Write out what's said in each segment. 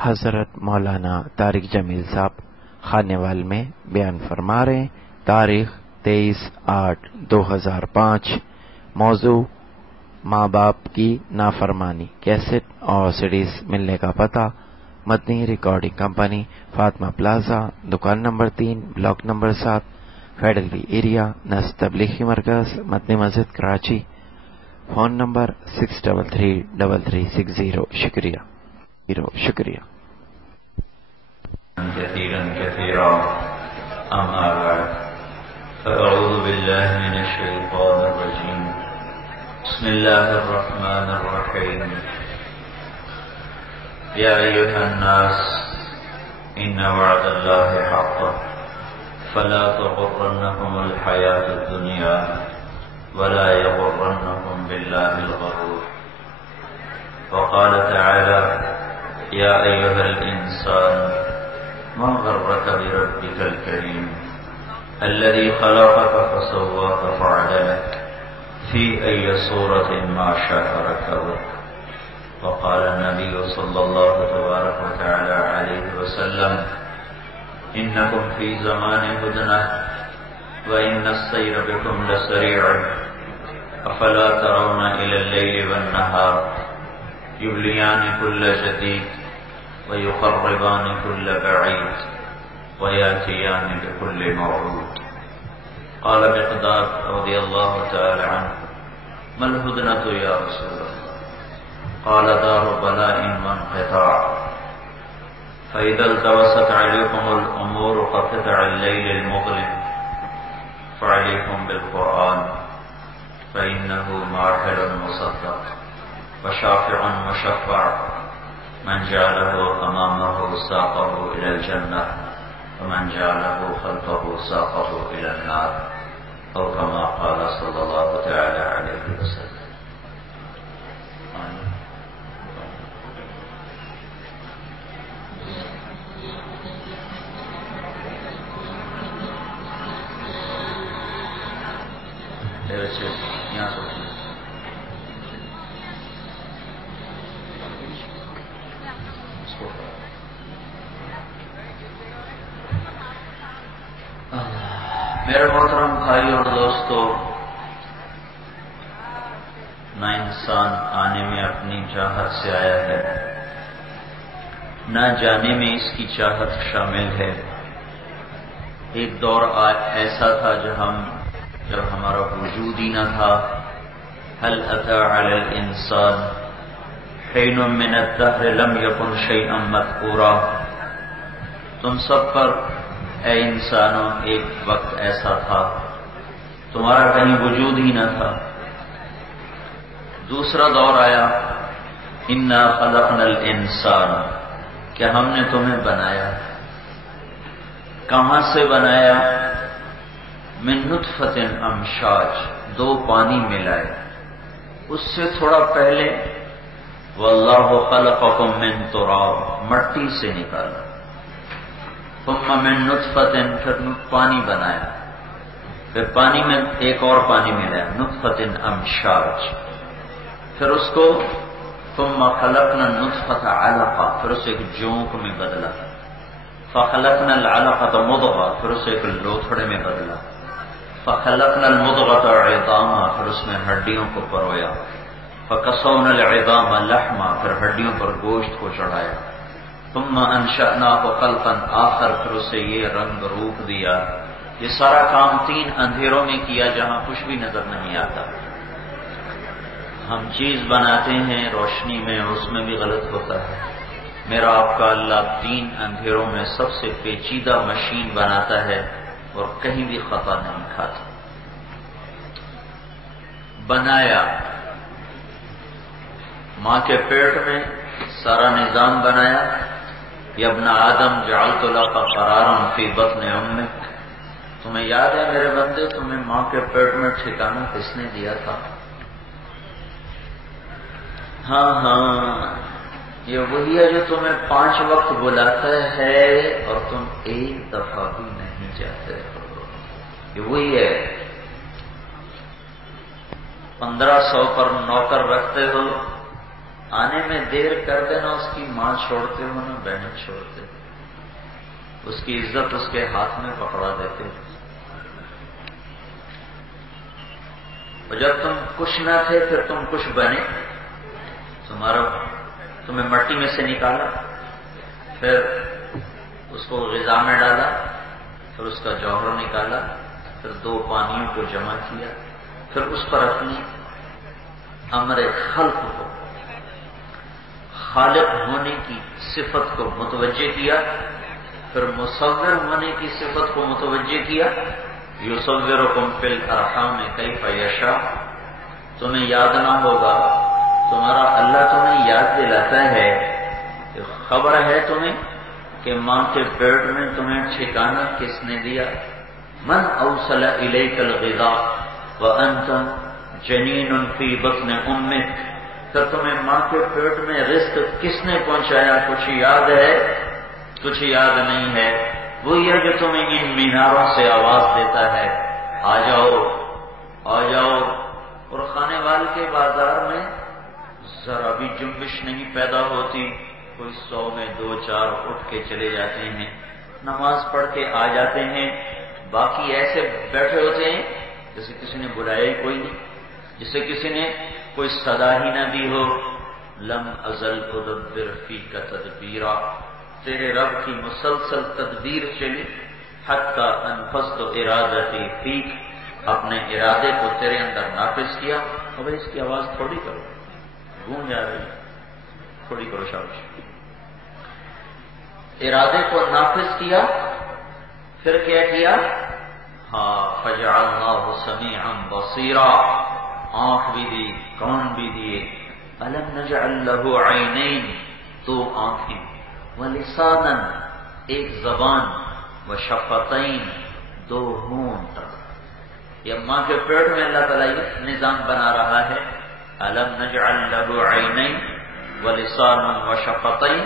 حضرت مولانا طارق جمیل صاحب خانیوال میں بیان فرما رہے ہیں۔ تاریخ 23/8/2005۔ موضوع ماں باپ کی نافرمانی۔ کیسٹ اور سیڈیز ملنے کا پتہ Madani recording company, Fatima plaza, دکان number 3، block number 7، federal B area, Nasr Tablighi Markaz, Madani مسجد، کراچی۔ Phone number 633360۔ شکریہ۔ كثيرا أما بعد فأعوذ بالله من الشيطان الرجيم بسم الله الرحمن الرحيم يا أيها الناس إن وعد الله حق فلا تغرنكم الحياة الدنيا ولا يغرنكم بالله الغرور وقال تعالى يا أيها الإنسان ما غرك بربك الكريم الذي خلقك فسواك فعدلك في أي صورة ما شاء ركبك وقال النبي صلى الله تبارك وتعالى عليه وسلم إنكم في زمان هدنة وإن السير بكم لسريع أفلا ترون إلى الليل والنهار يبليان كل جديد ويقربان كل بعيد وياتيان بكل موعود قال مقدار رضي الله تعالى عنه ما الهدنة يا رسول الله قال دار بلاء وانقطاع فإذا التبست عليكم الأمور كقطع الليل المظلم فعليكم بالقرآن فإنه ماحل مصدق وشافع مشفع من جعله أمامه ساقه إلى الجنة ومن جعله خلفه ساقه إلى النار أو كما قال صلى الله تعالى عليه وسلم میرے محترم بھائی اور دوستو، نہ انسان آنے میں اپنی چاہت سے آیا ہے، نہ جانے میں اس کی چاہت شامل ہے۔ ایک دور ایسا تھا جب ہمارا وجود ہی نہ تھا۔ هل أتى على الإنسان حين من الدهر لم يكن شيئا مذكورا۔ تم سب پر اے انسانوں ایک وقت ایسا تھا تمہارا کہیں وجود ہی نہ تھا۔ دوسرا دور آیا، انا خلقنا الانسان، کہ ہم نے تمہیں بنایا۔ کہاں سے بنایا؟ من نطفۃ امشاج، دو پانی ملائے۔ اس سے تھوڑا پہلے واللہ خلقکم من تراب، مٹی سے نکالا۔ ثم من نطفۃ، پھر پانی بنایا، پھر پانی میں ایک اور پانی ملا، نطفۃ امشاج۔ پھر اس کو ثم خلقنا النطفۃ علقہ، پھر اسے ایک جونک میں بدلا۔ فخلقنا العلقۃ مضغہ، پھر اسے ایک لوتھڑے میں بدلا۔ فخلقنا المضغۃ عظاما، پھر اس میں ہڈیوں کو پرویا۔ فکسونا العظام لحما، پھر ہڈیوں پر گوشت کو چڑھایا۔ ثم انشأناہ خلقا آخر، پھر اسے یہ رنگ روپ دیا۔ یہ سارا کام 3 اندھیروں میں کیا جہاں کچھ بھی نظر نہیں آتا۔ ہم چیز بناتے ہیں روشنی میں، اس میں بھی غلط ہوتا ہے۔ میرا آپ کا اللہ 3 اندھیروں میں سب سے پیچیدہ مشین بناتا ہے اور کہیں بھی خطا نہیں کھاتا۔ بنایا، ماں کے پیٹ میں سارا نظام بنایا۔ یا ابن آدم جعلت لک قرارا فی بطن امک، تمہیں یاد ہے میرے بندے تمہیں ماں کے پیٹ میں ٹھکانہ کس نے دیا تھا؟ ہاں یہ وہی ہے جو تمہیں 5 وقت بلاتا ہے اور تم ایک دفعہ بھی نہیں جاتے ہو۔ یہ وہی ہے۔ 1500 پر نوکر رکھتے ہو، آنے میں دیر کر دینا، اس کی ماں چھوڑتے ہو نہ بہن چھوڑتے، اس کی عزت اس کے ہاتھ میں پکڑا دیتے ہو۔ اور جب تم کچھ نہ تھے پھر تم کچھ بنے، تمہیں مٹی میں سے نکالا، پھر اس کو غذا میں ڈالا، پھر اس کا جوہر نکالا، پھر 2 پانیوں کو جمع کیا، پھر اس پر اپنی امر خلق کو، خالق ہونے کی صفت کو متوجہ کیا، پھر مصور ہونے کی صفت کو متوجہ کیا۔ یصورکم فی الارحام کیف یشاء، تمہیں یاد نہ ہوگا، تمہارا اللہ تمہیں یاد دلاتا ہے کہ خبر ہے تمہیں کہ ماں کے پیٹ میں تمہیں ٹھکانہ کس نے دیا؟ من اوصل الیک الغذاء وانت جنین فی بطن امک، پھر تمہیں ماں کے پیٹ میں رزق کس نے پہنچایا؟ کچھ یاد ہے؟ کچھ یاد نہیں ہے؟ وہی ہے جو تمہیں ان میناروں سے آواز دیتا ہے، آ جاؤ آ جاؤ۔ اور خانے وال کے بازار میں ذرا بھی جنبش نہیں پیدا ہوتی، کوئی 100 میں 2-4 اٹھ کے چلے جاتے ہیں، نماز پڑھ کے آ جاتے ہیں، باقی ایسے بیٹھے ہوتے ہیں جیسے کسی نے بلایا ہی کوئی نہیں، جسے کسی نے کوئی صدا ہی نہ دی ہو۔ لم ازل ادبر فیک تدبیرا، تیرے رب کی مسلسل تدبیر چلی، حتی انفذت ارادتی فیک، اپنے ارادے کو تیرے اندر نافذ کیا۔ اور بھائی اس کی آواز تھوڑی کرو، گونج آ رہی، تھوڑی کرو شاباش۔ ارادے کو نافذ کیا، پھر کیا کیا؟ ہاں، فجعلناہ سمیعا بصیرا، آنکھ بھی دی، کان بھی دیے۔ الم نجعل لہ عینین، 2 آنکھیں، ولسانا، ایک زبان، وشفتین، 2 ہونٹ۔ یہ ماں کے پیٹ میں اللہ تعالیٰ یہ نظام بنا رہا ہے۔ الم نجعل لہ عینین ولسانا وشفتین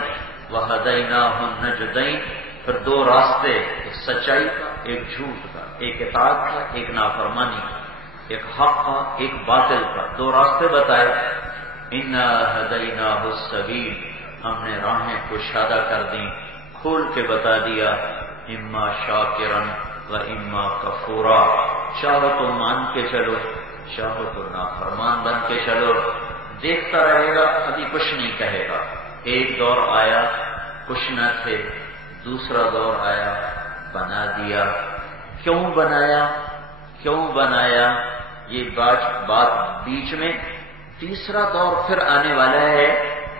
وہدیناہ النجدین، پھر 2 راستے، ایک سچائی کا، ایک جھوٹ کا، ایک اطاعت کا، ایک نافرمانی کا، ایک حق کا، ایک باطل کا، 2 راستے بتائے۔ انا ہدیناہ السبیل، ہم نے راہیں کشادہ کر دیں، کھول کے بتا دیا۔ اما شاکرا و اما کفورا، چاہو تو مان کے چلو، چاہو تو نافرمان بن کے چلو، دیکھتا رہے گا، ابھی کچھ نہیں کہے گا۔ ایک دور آیا کچھ نہ تھے، دوسرا دور آیا بنا دیا۔ کیوں بنایا؟ کیوں بنایا؟ یہ بات بیچ میں تیسرا دور پھر آنے والا ہے،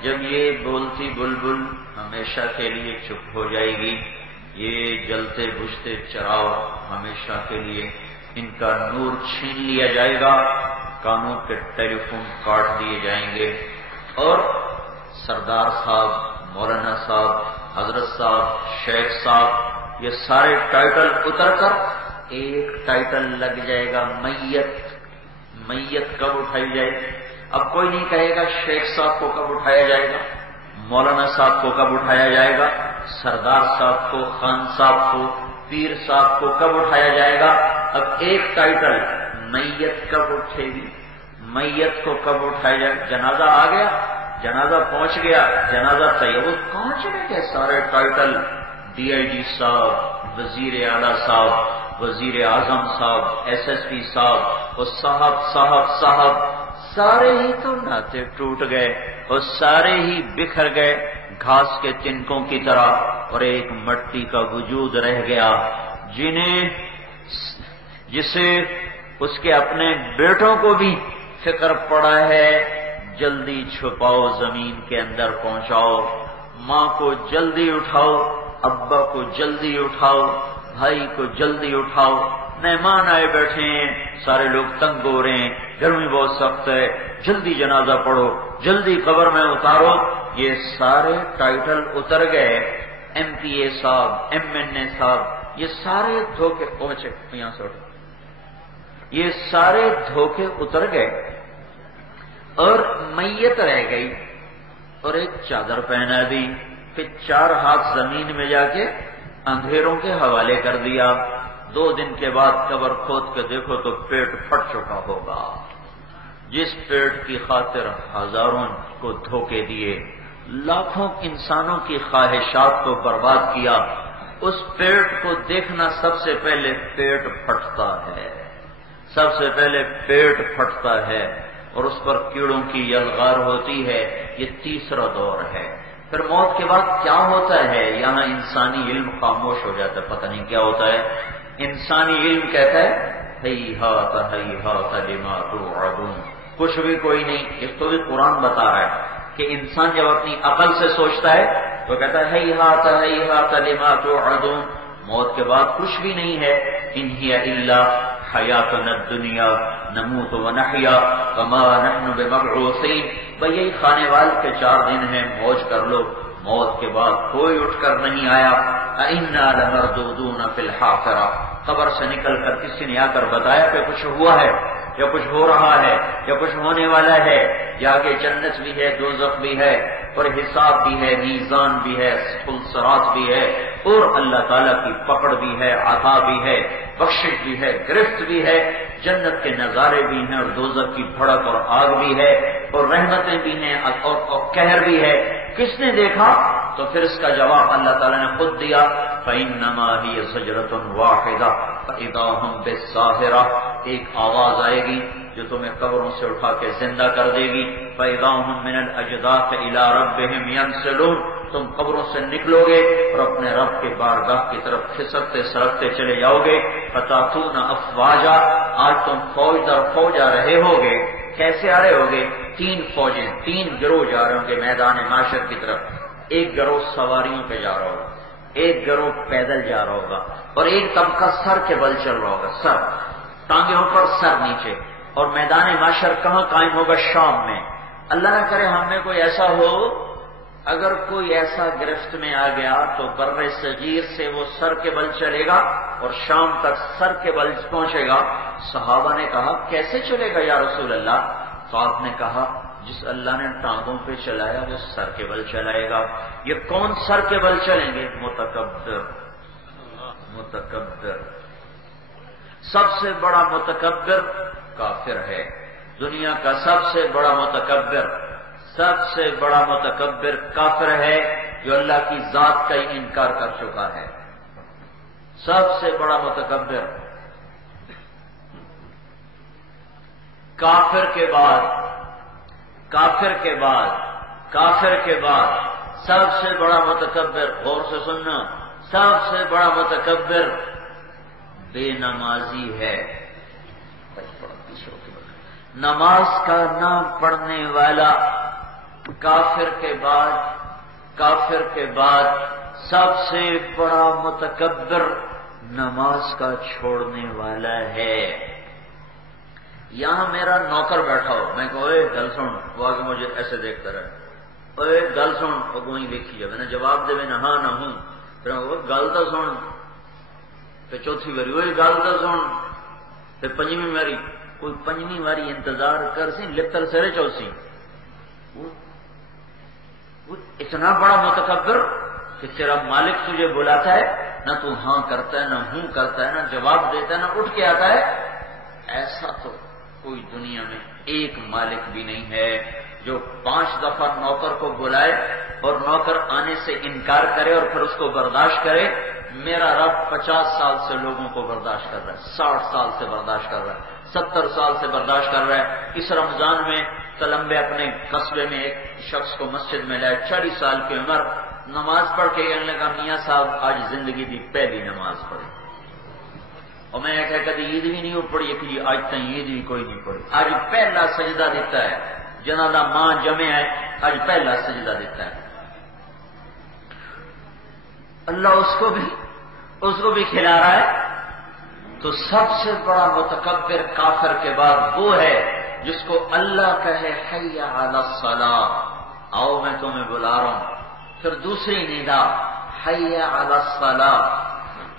جب یہ بولتی بلبل ہمیشہ کے لیے چپ ہو جائے گی، یہ جلتے بجھتے چراغ ہمیشہ کے لیے ان کا نور چھین لیا جائے گا، کانوں کے ٹیلی فون کاٹ دیے جائیں گے، اور سردار صاحب، مولانا صاحب، حضرت صاحب، شیخ صاحب، یہ سارے ٹائٹل اتر کر ایک ٹائٹل لگ جائے گا، میت۔ میت کب اٹھائی جائے گی؟ اب کوئی نہیں کہے گا شیخ صاحب کو کب اٹھایا جائے گا، مولانا صاحب کو کب اٹھایا جائے گا، سردار صاحب کو، خان صاحب کو، پیر صاحب کو کب اٹھایا جائے گا۔ اب ایک ٹائٹل، میت کب اٹھے گی، میت کو کب اٹھایا جائے گا۔ جنازہ آ گیا، جنازہ پہنچ گیا، جنازہ تیار، کہاں چلے گئے سارے ٹائٹل؟ DIG صاحب، وزیر اعلیٰ صاحب، وزیر اعظم صاحب، SSP صاحب، اور صاحب صاحب صاحب، سارے ہی تو ناطے ٹوٹ گئے اور سارے ہی بکھر گئے گھاس کے تنکوں کی طرح، اور ایک مٹی کا وجود رہ گیا جسے اس کے اپنے بیٹوں کو بھی فکر پڑا ہے، جلدی چھپاؤ، زمین کے اندر پہنچاؤ، ماں کو جلدی اٹھاؤ، ابا کو جلدی اٹھاؤ، بھائی کو جلدی اٹھاؤ، مہمان آئے بیٹھے ہیں، سارے لوگ تنگ ہو رہے ہیں، گرمی بہت سخت ہے، جلدی جنازہ پڑھو، جلدی قبر میں اتارو۔ یہ سارے ٹائٹل اتر گئے، MPA صاحب، MNA صاحب، یہ سارے دھوکے پہنچے، یہاں سے اٹھو، یہ سارے دھوکے اتر گئے، اور میت رہ گئی، اور ایک چادر پہنا دی، پھر 4 ہاتھ زمین میں جا کے اندھیروں کے حوالے کر دیا۔ 2 دن کے بعد قبر کھود کے دیکھو تو پیٹ پھٹ چکا ہوگا، جس پیٹ کی خاطر ہزاروں کو دھوکے دیے، لاکھوں انسانوں کی خواہشات کو برباد کیا، اس پیٹ کو دیکھنا سب سے پہلے پیٹ پھٹتا ہے، سب سے پہلے پیٹ پھٹتا ہے اور اس پر کیڑوں کی یلغار ہوتی ہے۔ یہ تیسرا دور ہے۔ پھر موت کے بعد کیا ہوتا ہے؟ یہاں انسانی علم خاموش ہو جاتا ہے، پتہ نہیں کیا ہوتا ہے۔ انسانی علم کہتا ہے ہیہات ہیہات لما توعدون، کچھ بھی کوئی نہیں۔ اس کو بھی قرآن بتا رہا ہے کہ انسان جب اپنی عقل سے سوچتا ہے تو کہتا ہے ہیہات ہیہات لما توعدون، موت کے بعد کچھ بھی نہیں ہے۔ ان ہی الا حیاتنا الدنیا نموت ونحیا وما نحن بمبعوثین، بھئی یہی کھانے وال کے 4 دن ہیں، موج کر لو، موت کے بعد کوئی اٹھ کر نہیں آیا۔ اِنَّا لَمَرْدُودُونَ فِي الْحَافِرَةِ، قبر سے نکل کر کسی نے آ کر بتایا کہ کچھ ہوا ہے یا کچھ ہو رہا ہے یا کچھ ہونے والا ہے، یا آگے جنت بھی ہے، دوزخ بھی ہے، اور حساب بھی ہے، میزان بھی ہے، پل صراط بھی ہے، اور اللہ تعالیٰ کی پکڑ بھی ہے، عطا بھی ہے، بخشش بھی ہے، گرفت بھی ہے، جنت کے نظارے بھی ہیں اور دوزخ کی بھڑک اور آگ بھی ہے، اور رحمتیں بھی ہیں اور قہر بھی ہے۔ کس نے دیکھا؟ تو پھر اس کا جواب اللہ تعالیٰ نے خود دیا، فَإِنَّمَا هِيَ زَجْرَةٌ وَاحِدَةٌ فَإِذَا هُمْ بِالسَّاهِرَةِ، ایک آواز آئے گی جو تمہیں قبروں سے اٹھا کے زندہ کر دے گی۔ فَإِذَا هُمْ مِنَ الْأَجْدَاثِ إِلَىٰ رَبِّهِمْ يَنْسِلُونَ، تم قبروں سے نکلو گے اور اپنے رب کے بارگاہ کی طرف کھسکتے سرکتے چلے جاؤ گے۔ فَتَأْتُونَ أَفْوَاجًا، آج تم فوج در فوج آ رہے ہوگے۔ کیسے آ رہے ہوگے؟ 3 فوجیں، 3 گروہ جا رہے ہوں گے میدان معاشر کی طرف۔ ایک گروہ سواریوں پہ جا رہا ہوگا، ایک گروہ پیدل جا رہا ہوگا، اور ایک طبقہ سر کے بل چل رہا ہوگا، سر ٹانگیں اوپر سر نیچے۔ اور میدان معاشر کہاں قائم ہوگا؟ شام میں۔ اللہ نہ کرے ہم میں کوئی ایسا ہو، اگر کوئی ایسا گرفت میں آ گیا تو بر صغیر سے وہ سر کے بل چلے گا اور شام تک سر کے بل پہنچے گا۔ صحابہ نے کہا کیسے چلے گا یا رسول اللہ؟ تو آپ نے کہا جس اللہ نے ٹانگوں پہ چلایا وہ سر کے بل چلائے گا۔ یہ کون سر کے بل چلیں گے؟ متکبر، متکبر۔ سب سے بڑا متکبر کافر ہے، دنیا کا سب سے بڑا متکبر، سب سے بڑا متکبر کافر ہے جو اللہ کی ذات کا ہی انکار کر چکا ہے۔ سب سے بڑا متکبر۔ کافر کے بعد سب سے بڑا متکبر، غور سے سننا، سب سے بڑا متکبر بے نمازی ہے۔ نماز کا نہ پڑھنے والا کافر کے بعد سب سے بڑا متکبر نماز کا چھوڑنے والا ہے۔ یہاں میرا نوکر بیٹھا ہو، میں کہوں اے گل سن، وہ آگے مجھے ایسے دیکھتا رہے، اے گل سن، وہ کوئی دیکھی جائے میں نے جواب دے میں نہ ہاں نہ ہوں، پھر وہ گل تو سن، پھر چوتھی باری وہی گل تو سن، پھر 5ویں باری کوئی 5ویں باری انتظار کر سی لتر سرے چوسی۔ وہ اتنا بڑا متکبر کہ تیرا مالک تجھے بلاتا ہے، نہ تو ہاں کرتا ہے، نہ ہوں کرتا ہے، نہ جواب دیتا ہے، نہ اٹھ کے آتا ہے۔ ایسا تو کوئی دنیا میں ایک مالک بھی نہیں ہے جو 5 دفعہ نوکر کو بلائے اور نوکر آنے سے انکار کرے اور پھر اس کو برداشت کرے۔ میرا رب 50 سال سے لوگوں کو برداشت کر رہا ہے، 60 سال سے برداشت کر رہا ہے، 70 سال سے برداشت کر رہا ہے۔ اس رمضان میں کلمبے اپنے قصبے میں ایک شخص کو مسجد میں لائے، 40 سال کی عمر، نماز پڑھ کے کہنے لگا میاں صاحب آج زندگی دی پہلی نماز پڑھی، اور میں کہا کدی عید بھی نہیں پڑھی، کہ آج تک عید بھی کوئی نہیں پڑھی، آج پہلا سجدہ دیتا ہے، جنازہ ماں جمع ہے، آج پہلا سجدہ دیتا ہے۔ اللہ اس کو بھی کھلا رہا ہے۔ تو سب سے بڑا متکبر کافر کے بعد وہ ہے جس کو اللہ کہے حی علی الصلاۃ، آؤ میں تمہیں بلا رہا ہوں، پھر دوسری ندا حی علی الصلاۃ،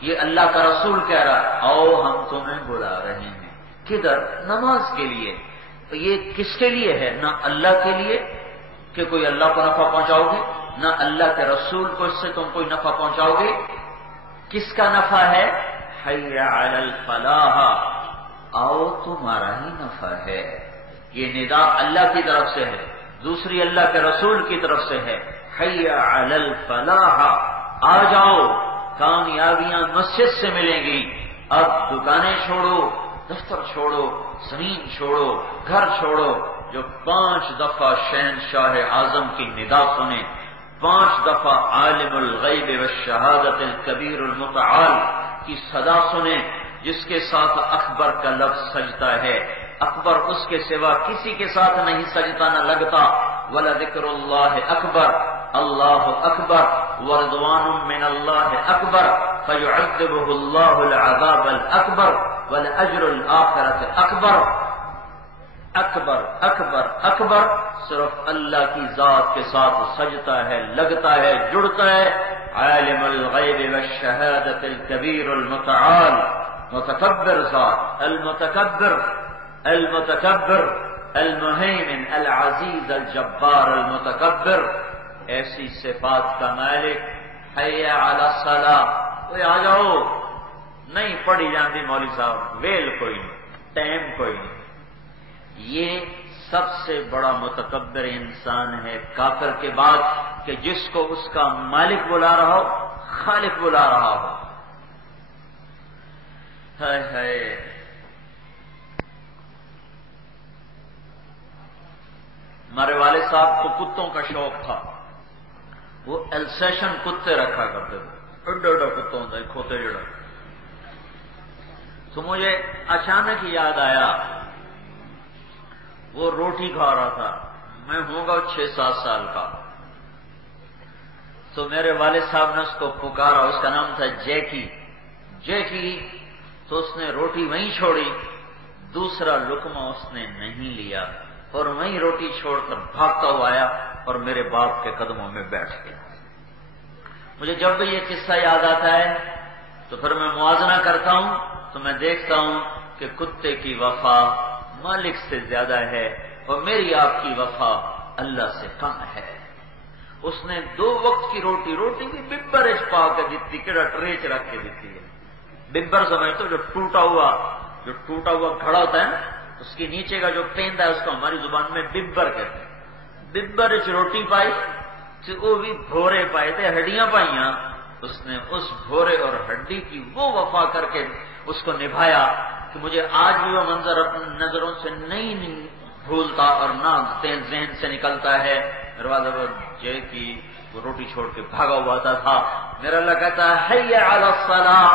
یہ اللہ کا رسول کہہ رہا ہے آؤ ہم تمہیں بلا رہے ہیں، کدھر؟ نماز کے لیے۔ تو یہ کس کے لیے ہے؟ نہ اللہ کے لیے کہ کوئی اللہ کو نفع پہنچاؤ گے، نہ اللہ کے رسول کو اس سے تم کوئی نفع پہنچاؤ گے۔ کس کا نفع ہے؟ حی علی الفلاح، آؤ تمہارا ہی نفع ہے۔ یہ ندا اللہ کی طرف سے ہے، دوسری اللہ کے رسول کی طرف سے ہے، حی علی الفلاح، آ جاؤ، کامیابیاں مسجد سے ملیں گی۔ اب دکانیں چھوڑو، دفتر چھوڑو، زمین چھوڑو، گھر چھوڑو، جو 5 دفعہ شہنشاہ اعظم کی ندا سنے، 5 دفعہ عالم الغیب والشہادت الکبیر المتعال کی صدا سنے، جس کے ساتھ اکبر کا لفظ سجتا ہے، اکبر اس کے سوا کسی کے ساتھ نہیں سجتا نہ لگتا، وَلَذِكْرُ اللَّهِ أَكْبَرُ، اللہ اکبر، وَرِضْوَانٌ مِّنَ اللَّهِ أَكْبَرُ فَيُعَذِّبُهُ اللَّهُ الْعَذَابَ الْأَكْبَرُ وَلَأَجْرُ الْآخِرَةِ أَكْبَرُ۔ اکبر اکبر اکبر صرف اللہ کی ذات کے ساتھ سجتا ہے، لگتا ہے، جڑتا ہے۔ عالم الغیب والشہادت الکبیر المتعال، متکبر ذات، المتکبر المتکبر المہیمن العزیز الجبار المتکبر، ایسی صفات کا مالک۔ حی علی الصلاۃ، کوئی آ جاؤ، نہیں پڑھی جاندی مولوی صاحب، ویل کوئی نہیں، ٹائم کوئی نہیں۔ یہ سب سے بڑا متکبر انسان ہے کافر کے بعد، کہ جس کو اس کا مالک بلا رہا ہو، خالق بلا رہا ہو۔ ہائے ہائے، ہمارے والد صاحب کو کتوں کا شوق تھا، وہ السیشن کتے رکھا کرتے تھے، اڈا کتا ہوتا ہے کھوتے جڑا۔ تو مجھے اچانک یاد آیا، وہ روٹی کھا رہا تھا، میں ہوں گا 6-7 سال کا، تو میرے والد صاحب نے اس کو پکارا، اس کا نام تھا جیکی۔ جیکی، تو اس نے روٹی وہیں چھوڑی، دوسرا لقمہ اس نے نہیں لیا، اور وہیں روٹی چھوڑ کر بھاگتا ہوا آیا اور میرے باپ کے قدموں میں بیٹھ گیا۔ مجھے جب بھی یہ قصہ یاد آتا ہے تو پھر میں موازنہ کرتا ہوں تو میں دیکھتا ہوں کہ کتے کی وفا مالک سے زیادہ ہے اور میری آپ کی وفا اللہ سے کم ہے۔ اس نے 2 وقت کی روٹی بھی ببر پا کے دیتی، کہڑا ٹریچ رکھ کے دیتی ہے۔ ببر سمجھتے جو ٹوٹا ہوا گھڑا ہوتا ہے نا، اس کے نیچے کا جو پیندا ہے اس کو ہماری زبان میں ببر کہتے ہیں۔ ببر روٹی پائی تو وہ بھی بھورے پائے تھے، ہڈیاں پائیاں، اس نے اس بھورے اور ہڈی کی وہ وفا کر کے اس کو نبھایا کہ مجھے آج بھی وہ منظر اپنی نظروں سے نہیں بھولتا اور نہ ذہن سے نکلتا ہے۔ دروازہ پر جے کی وہ روٹی چھوڑ کے بھاگا ہوا تھا، میرا اللہ کہتا ہے حی علی الصلاۃ،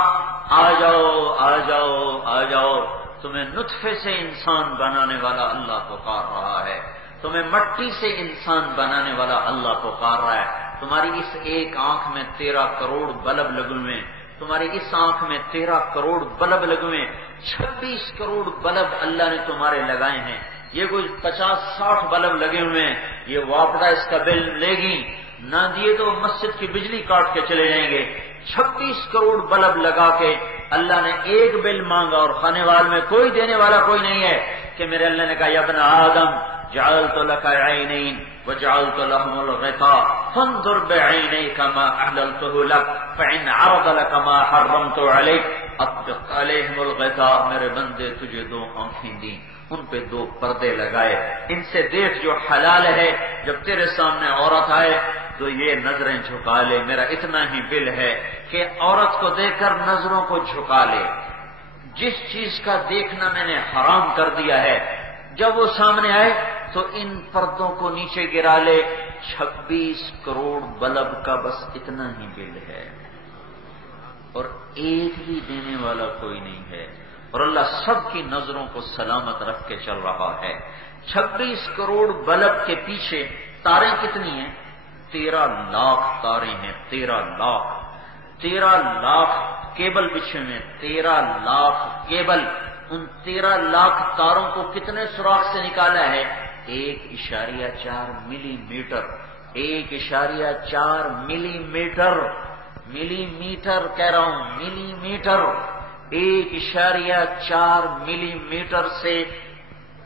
آ جاؤ آ جاؤ آ جاؤ، تمہیں نطفے سے انسان بنانے والا اللہ پکار رہا ہے، تمہیں مٹی سے انسان بنانے والا اللہ پکار رہا ہے۔ تمہاری اس ایک آنکھ میں 13 کروڑ بلب لگے ہوئے، تمہاری اس آنکھ میں 13 کروڑ بلب لگے ہوئے، 26 کروڑ بلب اللہ نے تمہارے لگائے ہیں۔ یہ کوئی 50-60 بلب لگے ہوئے ہیں، یہ واپڈا اس کا بل لے گی، نہ دیے تو مسجد کی بجلی کاٹ کے چلے جائیں گے۔ 26 کروڑ بلب لگا کے اللہ نے ایک بل مانگا، اور خانے وال میں کوئی دینے والا کوئی نہیں ہے کہ میرے اللہ نے کہا یا ابن آدم جعلت لك عینین وجعلت لهم الغطاء فانظر بعینیک ما احللته لك فإن عرض لك ما حرمت عليك اطبق عليهم الغطاء، میرے بندے تجھے 2 آنکھیں دیں، ان پہ 2 پردے لگائے، ان سے دیکھ جو حلال ہے، جب تیرے سامنے عورت آئے تو یہ نظریں جھکا لے، میرا اتنا ہی بل ہے کہ عورت کو دیکھ کر نظروں کو جھکا لے۔ جس چیز کا دیکھنا میں نے حرام کر دیا ہے، جب وہ سامنے آئے تو ان پردوں کو نیچے گرا لے۔ 26 کروڑ بلب کا بس اتنا ہی بل ہے، اور ایک بھی دینے والا کوئی نہیں ہے، اور اللہ سب کی نظروں کو سلامت رکھ کے چل رہا ہے۔ 26 کروڑ بلب کے پیچھے تاریں کتنی ہیں؟ 13 لاکھ تاریں ہیں، 13 لاکھ کیبل بچھے میں، 13 لاکھ کیبل۔ ان 13 لاکھ تاروں کو کتنے سوراخ سے نکالا ہے؟ 1.4 ملی میٹر، 1.4 ملی میٹر، ملی میٹر کہہ رہا ہوں، ملی میٹر، 1.4 ملی میٹر سے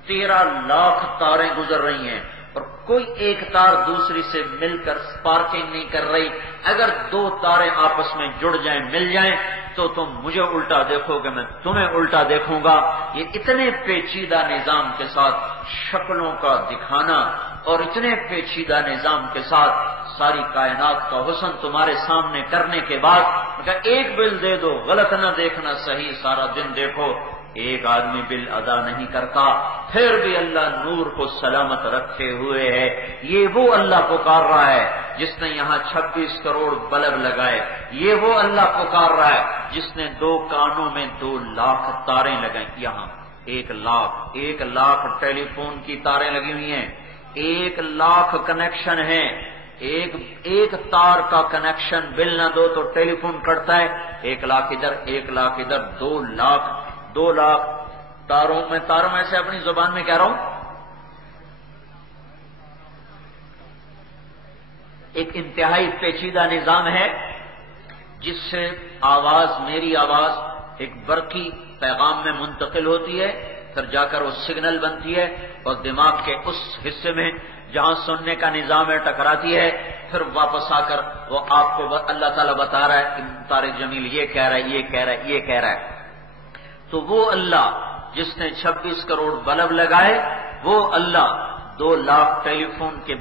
13 لاکھ تاریں گزر رہی ہیں، اور کوئی ایک تار دوسری سے مل کر سپارکنگ نہیں کر رہی۔ اگر 2 تاریں آپس میں جڑ جائیں، مل جائیں، تو تم مجھے الٹا دیکھو گے، میں تمہیں الٹا دیکھوں گا۔ یہ اتنے پیچیدہ نظام کے ساتھ شکلوں کا دکھانا اور اتنے پیچیدہ نظام کے ساتھ ساری کائنات کا حسن تمہارے سامنے کرنے کے بعد ایک بل دے دو، غلط نہ دیکھنا، صحیح سارا دن دیکھو، ایک آدمی بل ادا نہیں کرتا، پھر بھی اللہ نور کو سلامت رکھے ہوئے ہے۔ یہ وہ اللہ پکار رہا ہے جس نے یہاں 26 کروڑ بلب لگائے، یہ وہ اللہ پکار رہا ہے جس نے 2 کانوں میں 2 لاکھ تاریں لگائیں، یہاں 1 لاکھ ٹیلی فون کی تاریں لگی ہوئی ہیں، 1 لاکھ کنیکشن ہیں، ایک تار کا کنیکشن بل نہ دو تو ٹیلی فون کٹتا ہے، 1 لاکھ ادھر 1 لاکھ ادھر، 2 لاکھ تاروں میں سے اپنی زبان میں کہہ رہا ہوں، ایک انتہائی پیچیدہ نظام ہے جس سے آواز، میری آواز ایک برقی پیغام میں منتقل ہوتی ہے، پھر جا کر وہ سگنل بنتی ہے اور دماغ کے اس حصے میں جہاں سننے کا نظام ہے ٹکراتی ہے، پھر واپس آ کر وہ آپ کو اللہ تعالیٰ بتا رہا ہے کہ طارق جمیل یہ کہہ رہا ہے، یہ کہہ رہا ہے، یہ کہہ رہا ہے۔ تو وہ اللہ جس نے 26 کروڑ بلب لگائے، وہ اللہ 2 لاکھ ٹیلی فون کے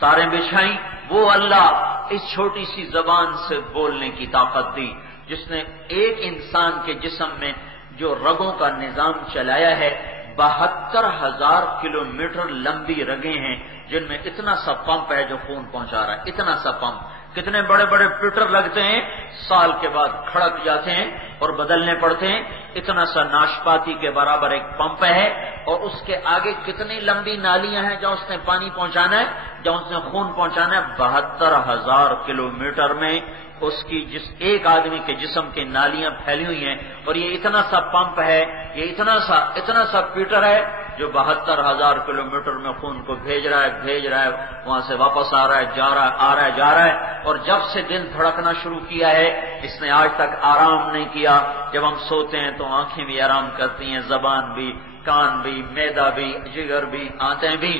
تاریں بچھائیں، وہ اللہ اس چھوٹی سی زبان سے بولنے کی طاقت دی، جس نے ایک انسان کے جسم میں جو رگوں کا نظام چلایا ہے، 72,000 کلومیٹر لمبی رگیں ہیں جن میں اتنا سا پمپ ہے جو خون پہنچا رہا ہے، اتنا سا پمپ، کتنے بڑے بڑے پیٹر لگتے ہیں، سال کے بعد کھڑک جاتے ہیں اور بدلنے پڑتے ہیں، اتنا سا ناشپاتی کے برابر ایک پمپ ہے، اور اس کے آگے کتنی لمبی نالیاں ہیں جہاں اس نے پانی پہنچانا ہے، جہاں اس نے خون پہنچانا ہے، 72,000 کلومیٹر میں اس کی ایک آدمی کے جسم کی نالیاں پھیلی ہوئی ہیں، اور یہ اتنا سا پمپ ہے، یہ اتنا سا پیٹر ہے جو 72,000 کلومیٹر میں خون کو بھیج رہا ہے، وہاں سے واپس آ رہا ہے، جا رہا ہے، اور جب سے دل دھڑکنا شروع کیا ہے اس نے آج تک آرام نہیں کیا۔ جب ہم سوتے ہیں تو آنکھیں بھی آرام کرتی ہیں، زبان بھی، کان بھی، معدہ بھی، جگر بھی، آنتیں بھی،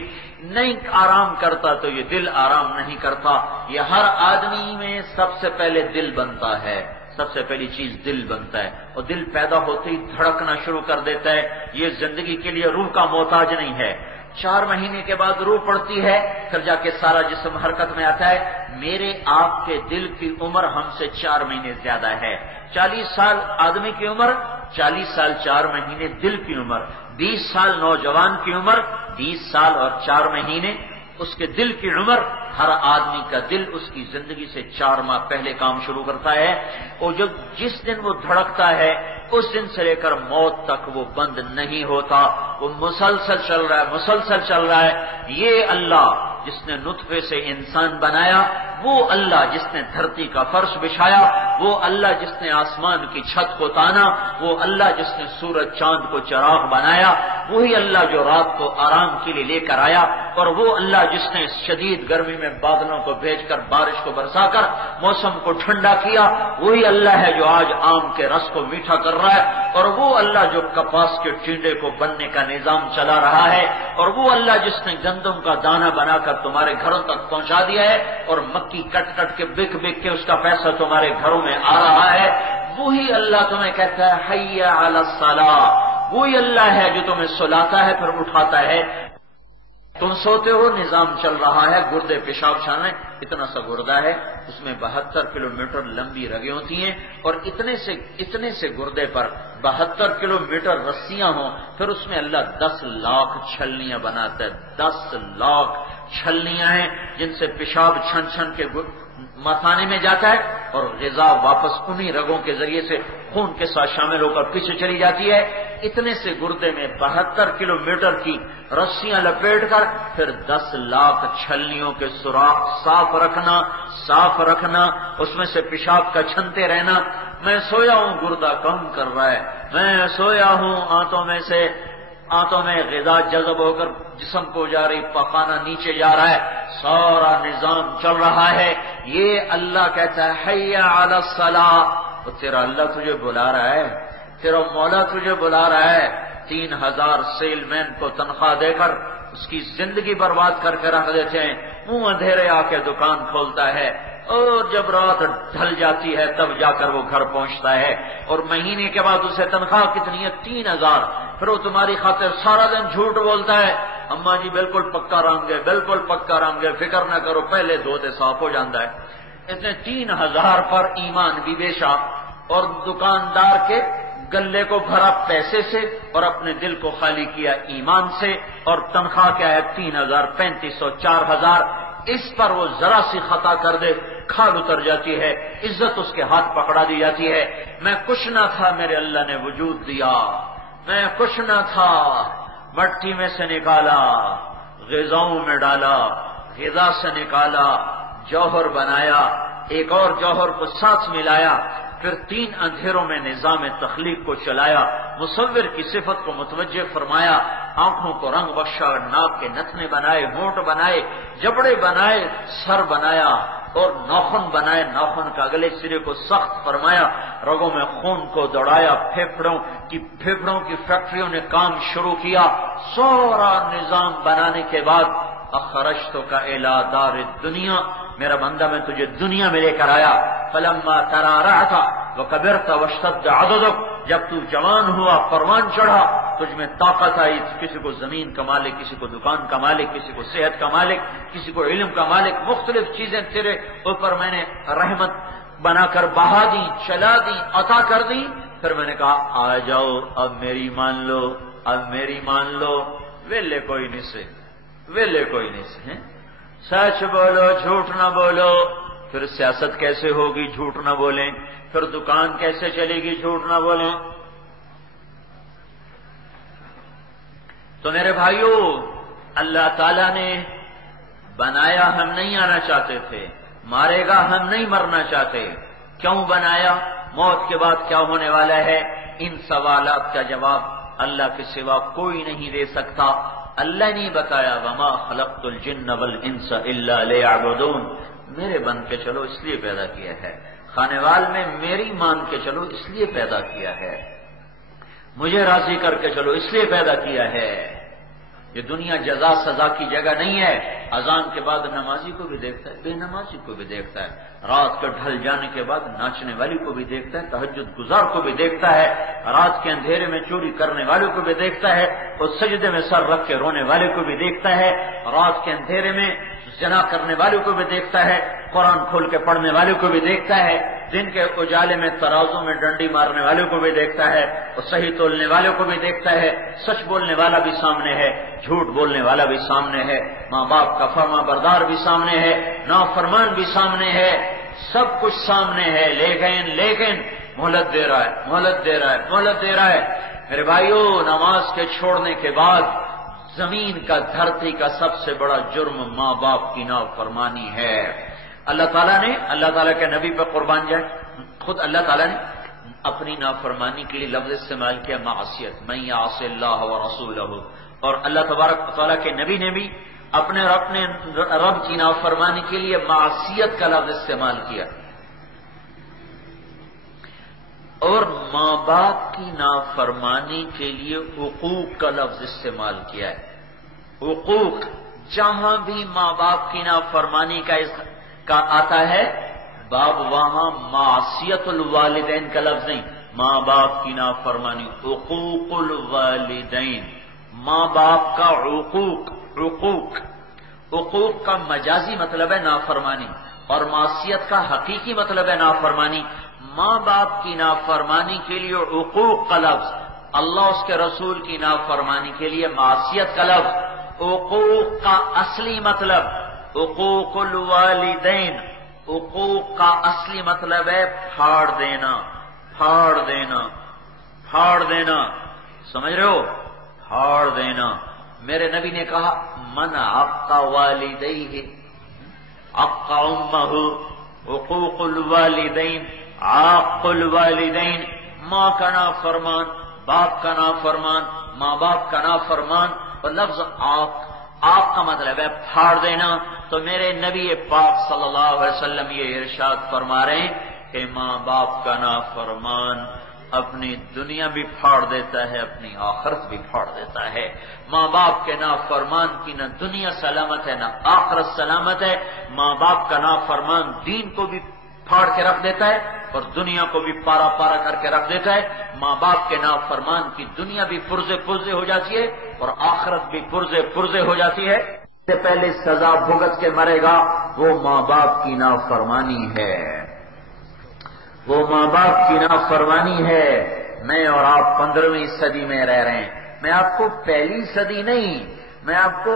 نہیں آرام کرتا تو یہ دل آرام نہیں کرتا۔ یہ ہر آدمی میں سب سے پہلے دل بنتا ہے، سب سے پہلی چیز دل بنتا ہے، اور دل پیدا ہوتے ہی دھڑکنا شروع کر دیتا ہے۔ یہ زندگی کے لیے روح کا محتاج نہیں ہے، 4 مہینے کے بعد روح پڑتی ہے، پھر جا کے سارا جسم حرکت میں آتا ہے۔ میرے آپ کے دل کی عمر ہم سے 4 مہینے زیادہ ہے، 40 سال آدمی کی عمر، 40 سال 4 مہینے دل کی عمر، 20 سال نوجوان کی عمر، 20 سال اور 4 مہینے اس کے دل کی عمر۔ ہر آدمی کا دل اس کی زندگی سے 4 ماہ پہلے کام شروع کرتا ہے، اور جس دن وہ دھڑکتا ہے اس دن سے لے کر موت تک وہ بند نہیں ہوتا، وہ مسلسل چل رہا ہے۔ یہ اللہ جس نے نطفے سے انسان بنایا، وہ اللہ جس نے دھرتی کا فرش بچھایا، وہ اللہ جس نے آسمان کی چھت کو تانا، وہ اللہ جس نے سورج چاند کو چراغ بنایا، وہی اللہ جو رات کو آرام کے لیے لے کر آیا، اور وہ اللہ جس نے شدید گرمی میں بادلوں کو بھیج کر بارش کو برسا کر موسم کو ٹھنڈا کیا، وہی اللہ ہے جو آج آم کے رس کو میٹھا کر رہا ہے، اور وہ اللہ جو کپاس کے ٹینڈے کو بننے کا نظام چلا رہا ہے، اور وہ اللہ جس نے گندم کا دانہ بنا کر تمہارے گھروں تک پہنچا دیا ہے، اور مکی کٹ کے بک کے اس کا پیسہ تمہارے گھروں میں آ رہا ہے، وہی اللہ تمہیں کہتا ہے حی علی الصلاۃ، وہی اللہ ہے جو تمہیں سلاتا ہے پھر اٹھاتا ہے۔ تم سوتے ہو، نظام چل رہا ہے، گردے پیشاب چھانیں، اتنا سا گردہ ہے، اس میں 72 کلومیٹر لمبی رگیں ہوتی ہیں، اور اتنے سے گردے پر 72 کلومیٹر رسیاں ہوں، پھر اس میں اللہ 10 لاکھ چھلنیاں بناتا ہے، 10 لاکھ چھلنیاں ہیں جن سے پیشاب چھن کے مثانے میں جاتا ہے، اور غذا واپس انہی رگوں کے ذریعے سے خون کے ساتھ شامل ہو کر پیچھے چلی جاتی ہے۔ اتنے سے گردے میں 72 کلومیٹر کی رسیاں لپیٹ کر پھر 10 لاکھ چھلنیوں کے سوراخ صاف رکھنا، اس میں سے پیشاب کا چھنتے رہنا۔ میں سویا ہوں، گردہ کم کر رہا ہے، میں سویا ہوں، آنتوں میں غذا جذب ہو کر جسم کو جا رہی، پخانہ نیچے جا رہا ہے، سارا نظام چل رہا ہے۔ یہ اللہ کہتا ہے حی علی الصلاۃ، تو تیرا اللہ تجھے بلا رہا ہے، تیرا مولا تجھے بلا رہا ہے۔ 3000 سیل مین کو تنخواہ دے کر اس کی زندگی برباد کر کے رکھ دیتے ہیں، منہ اندھیرے آ کے دکان کھولتا ہے، اور جب رات ڈھل جاتی ہے تب جا کر وہ گھر پہنچتا ہے، اور مہینے کے بعد اسے تنخواہ کتنی ہے؟ 3000۔ پھر وہ تمہاری خاطر سارا دن جھوٹ بولتا ہے، اماں جی بالکل پکا رنگ ہے، بالکل پکا رنگ ہے، فکر نہ کرو پہلے دھوتے صاف ہو جاتا ہے۔ اس نے 3000 پر ایمان بھی بیچا اور دکاندار کے گلے کو بھرا پیسے سے اور اپنے دل کو خالی کیا ایمان سے، اور تنخواہ کیا ہے 3000، 3500، 4000۔ اس پر وہ ذرا سی خطا کر دے کھال اتر جاتی ہے، عزت اس کے ہاتھ پکڑا دی جاتی ہے۔ میں کچھ نہ تھا، میرے اللہ نے وجود دیا، میں کچھ نہ تھا، مٹی میں سے نکالا، غذاؤں میں ڈالا، غذا سے نکالا، جوہر بنایا، ایک اور جوہر کو ساتھ ملایا، پھر 3 اندھیروں میں نظام تخلیق کو چلایا، مصور کی صفت کو متوجہ فرمایا، آنکھوں کو رنگ بخشا، ناک کے نتنے بنائے، ہونٹ بنائے، جبڑے بنائے، سر بنایا اور ناخن بنائے، ناخن کا اگلے سرے کو سخت فرمایا، رگوں میں خون کو دوڑایا، پھیپھڑوں کی فیکٹریوں نے کام شروع کیا۔ سورا نظام بنانے کے بعد اخرجتک الی دار الدنیا، میرا بندہ میں تجھے دنیا میں لے کر آیا، فلما ترعرعت وکبرت واشتد عضدک، جب تو جوان ہوا، پروان چڑھا، تجھ میں طاقت آئی، کسی کو زمین کا مالک، کسی کو دکان کا مالک، کسی کو صحت کا مالک، کسی کو علم کا مالک، مختلف چیزیں تیرے اوپر میں نے رحمت بنا کر بہا دی، چلا دی، عطا کر دی۔ پھر میں نے کہا آ جاؤ اب میری مان لو، اب میری مان لو، ویلے کوئی نہیں سے، ویلے کوئی نہیں سے، سچ بولو جھوٹ نہ بولو، پھر سیاست کیسے ہوگی جھوٹ نہ بولیں، پھر دکان کیسے چلے گی جھوٹ نہ بولیں۔ تو میرے بھائیوں، اللہ تعالی نے بنایا، ہم نہیں آنا چاہتے تھے، مارے گا ہم نہیں مرنا چاہتے، کیوں بنایا، موت کے بعد کیا ہونے والا ہے، ان سوالات کا جواب اللہ کے سوا کوئی نہیں دے سکتا۔ اللہ نے بتایا وما خلقت الجن والانس الا لیعبدون، میرے بن کے چلو اس لیے پیدا کیا ہے، خانے وال میں میری مان کے چلو اس لیے پیدا کیا ہے، مجھے راضی کر کے چلو اس لیے پیدا کیا ہے۔ یہ دنیا جزا سزا کی جگہ نہیں ہے۔ اذان کے بعد نمازی کو بھی دیکھتا ہے، بے نمازی کو بھی دیکھتا ہے، رات کے ڈھل جانے کے بعد ناچنے والی کو بھی دیکھتا ہے، تہجد گزار کو بھی دیکھتا ہے، رات کے اندھیرے میں چوری کرنے والے کو بھی دیکھتا ہے، اور سجدے میں سر رکھ کے رونے والے کو بھی دیکھتا ہے، رات کے اندھیرے میں زنا کرنے والے کو بھی دیکھتا ہے، قرآن کھول کے پڑھنے والے کو بھی دیکھتا ہے، دن کے اجالے میں ترازو میں ڈنڈی مارنے والے کو بھی دیکھتا ہے، اور صحیح تولنے والے کو بھی دیکھتا ہے، سچ بولنے والا بھی سامنے ہے، جھوٹ بولنے والا بھی سامنے ہے، ماں باپ کا فرما بردار بھی سامنے ہے، نافرمان بھی سامنے ہے، سب کچھ سامنے ہے، لیکن مہلت دے رہا ہے، مہلت دے رہا ہے، مہلت دے رہا ہے۔ میرے بھائیوں، نماز کے چھوڑنے کے بعد زمین کا، دھرتی کا سب سے بڑا جرم ماں باپ کی نافرمانی ہے۔ اللہ تعالیٰ کے نبی پہ قربان جائے، خود اللہ تعالیٰ نے اپنی نافرمانی کے لیے لفظ استعمال کیا معصیت، من یعص اللہ ورسولہ، اور اللہ تبارک و تعالیٰ کے نبی نے بھی اپنے رب کی نافرمانی کے لیے معصیت کا لفظ استعمال کیا، اور ماں باپ کی نافرمانی کے لیے حقوق کا لفظ استعمال کیا ہے۔ حقوق، جہاں بھی ماں باپ کی نافرمانی کا آتا ہے باب، وہاں معصیت الوالدین کا لفظ نہیں، ماں باپ کی نافرمانی، حقوق الوالدین، ماں باپ کا حقوق۔ حقوق کا مجازی مطلب ہے نافرمانی، اور معصیت کا حقیقی مطلب ہے نافرمانی۔ ماں باپ کی نافرمانی کے لیے حقوق کا لفظ، اللہ اس کے رسول کی نافرمانی کے لیے معصیت کا لفظ۔ حقوق کا اصلی مطلب حقوق الوالدین، حقوق کا اصلی مطلب ہے پھاڑ دینا، پھاڑ دینا، پھاڑ دینا، سمجھ رہے ہو، پھاڑ دینا۔ میرے نبی نے کہا من عق والدیہ عق امہ، حقوق الوالدین عاق الوالدین، ماں کا نافرمان، باپ کا نافرمان، ماں باپ کا نافرمان، اور لفظ عاق کا مطلب ہے پھاڑ دینا۔ تو میرے نبی پاک صلی اللہ علیہ وسلم یہ ارشاد فرما رہے ہیں کہ ماں باپ کا نافرمان اپنی دنیا بھی پھاڑ دیتا ہے، اپنی آخرت بھی پھاڑ دیتا ہے۔ ماں باپ کے نافرمان کی نہ دنیا سلامت ہے نہ آخرت سلامت ہے۔ ماں باپ کا نافرمان دین کو بھی پھاڑ کے رکھ دیتا ہے اور دنیا کو بھی پارا پارا کر کے رکھ دیتا ہے۔ ماں باپ کے نافرمان کی دنیا بھی پرزے پرزے ہو جاتی ہے، اور آخرت بھی پرزے پرزے ہو جاتی ہے، سے پہلے سزا بھگت کے مرے گا، وہ ماں باپ کی نافرمانی ہے، وہ ماں باپ کی نافرمانی ہے۔ میں اور آپ 15ویں صدی میں رہ رہے ہیں، میں آپ کو پہلی صدی نہیں، میں آپ کو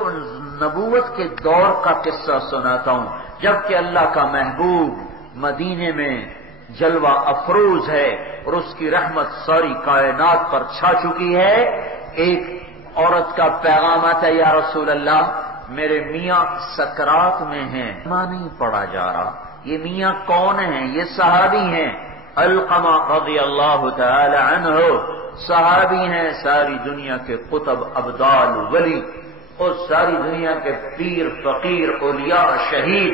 نبوت کے دور کا قصہ سناتا ہوں، جبکہ اللہ کا محبوب مدینے میں جلوہ افروز ہے اور اس کی رحمت ساری کائنات پر چھا چکی ہے۔ ایک عورت کا پیغام آتا ہے، یا رسول اللہ میرے میاں سکرات میں ہیں، ماں نہیں پڑا جا رہا۔ یہ میاں کون ہیں؟ یہ صحابی ہیں، علقمہ رضی اللہ تعالی عنہ، صحابی ہیں، ساری دنیا کے قطب ابدال ولی اور ساری دنیا کے پیر فقیر اولیاء شہید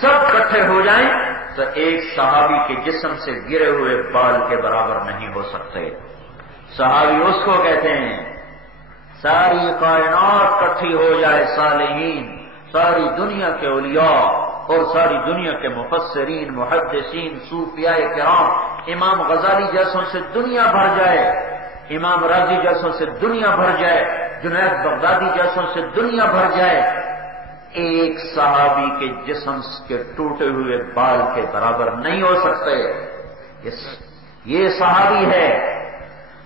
سب اکٹھے ہو جائیں تو ایک صحابی کے جسم سے گرے ہوئے بال کے برابر نہیں ہو سکتے۔ صحابی اس کو کہتے ہیں، ساری کائنات اکٹھی ہو جائے، صالحین، ساری دنیا کے اولیاء اور ساری دنیا کے مفسرین، محدثین، صوفیاء کرام، امام غزالی جیسوں سے دنیا بھر جائے، امام راضی جیسوں سے دنیا بھر جائے، جنید بغدادی جیسوں سے دنیا بھر جائے، ایک صحابی کے جسم کے ٹوٹے ہوئے بال کے برابر نہیں ہو سکتے۔ یہ صحابی ہے۔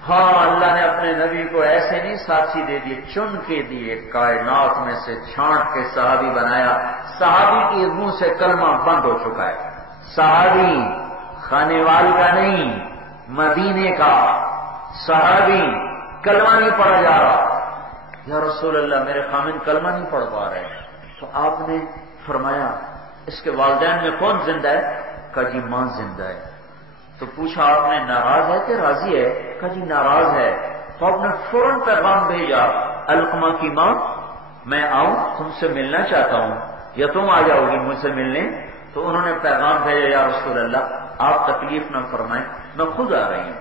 ہاں، اللہ نے اپنے نبی کو ایسے نہیں ساتھی دے دیے، چن کے دیے، کائنات میں سے چھانٹ کے صحابی بنایا۔ صحابی کے منہ سے کلمہ بند ہو چکا ہے، صحابی خانے وال کا نہیں، مدینے کا صحابی، کلمہ نہیں پڑھا جا رہا۔ یا رسول اللہ میرے خامن کلمہ نہیں پڑھ پا رہے، تو آپ نے فرمایا اس کے والدین میں کون زندہ ہے؟ کہا جی ماں زندہ ہے۔ تو پوچھا آپ نے ناراض ہے کہ راضی ہے؟ کہا جی ناراض ہے۔ تو آپ نے فوراً پیغام بھیجا، علقمہ کی ماں میں آؤں، تم سے ملنا چاہتا ہوں، یا تم آ جاؤ گی مجھ سے ملنے؟ تو انہوں نے پیغام بھیجا، یا رسول اللہ آپ تکلیف نہ فرمائیں، میں خود آ رہی ہوں۔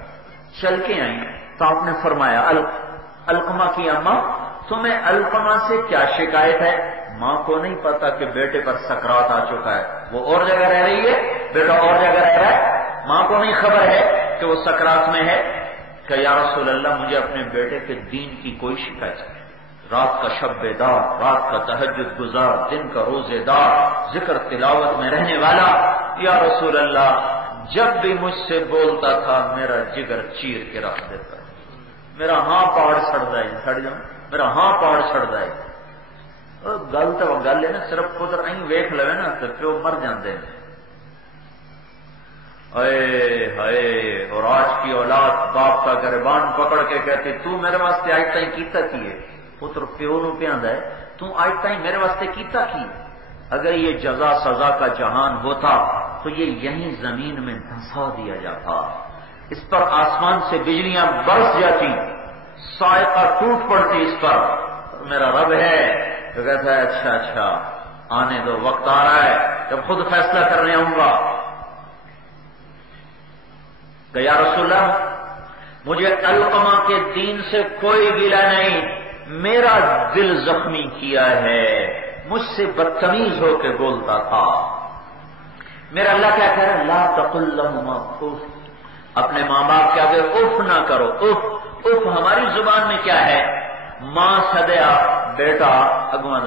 چل کے آئیں تو آپ نے فرمایا، علقمہ کی اماں تمہیں علقمہ سے کیا شکایت ہے؟ ماں کو نہیں پتا کہ بیٹے پر سکرات آ چکا ہے، وہ اور جگہ رہ رہی ہے، بیٹا اور جگہ رہ رہا ہے، ماں کو نہیں خبر ہے کہ وہ سکرات میں ہے۔ کہ یا رسول اللہ مجھے اپنے بیٹے کے دین کی کوئی شکایت ہے، رات کا شب بیدار، رات کا تہجد گزار، دن کا روزے دار، ذکر تلاوت میں رہنے والا، یا رسول اللہ جب بھی مجھ سے بولتا تھا میرا جگر چیر کے رکھ دیتا، میرا ہاں پہاڑ چھڑ جائے، میرا ہاں پہاڑ چھڑ جائے۔ گل تو گل ہے نا، صرف پتر این ویخ لو نا تو پیو مر جاندے ہیں۔ اے ہائے، اور آج کی اولاد باپ کا گریبان پکڑ کے کہتی تو میرے واسطے آج تائیں کیتا کی ہے؟ پتر پیو نو پیاندا ہے تو آج تائیں میرے واسطے کیتا کی؟ اگر یہ جزا سزا کا جہان ہوتا تو یہ یہیں زمین میں دھنسا دیا جاتا، اس پر آسمان سے بجلیاں برس جاتی، صاعقہ ٹوٹ پڑتی اس پر۔ میرا رب ہے تو کہتا ہے اچھا اچھا آنے دو، وقت آ رہا ہے جب خود فیصلہ کرنے آؤں گا۔ کہ یا رسول اللہ مجھے علقمہ کے دین سے کوئی گلہ نہیں، میرا دل زخمی کیا ہے، مجھ سے بدتمیز ہو کے بولتا تھا۔ میرا اللہ کیا کہہ رہا ہے؟ لا تقل لہما اف، اپنے ماں باپ کے آگے اف نہ کرو۔ اف اف ہماری زبان میں کیا ہے؟ ماں سدیا بیٹا اگواں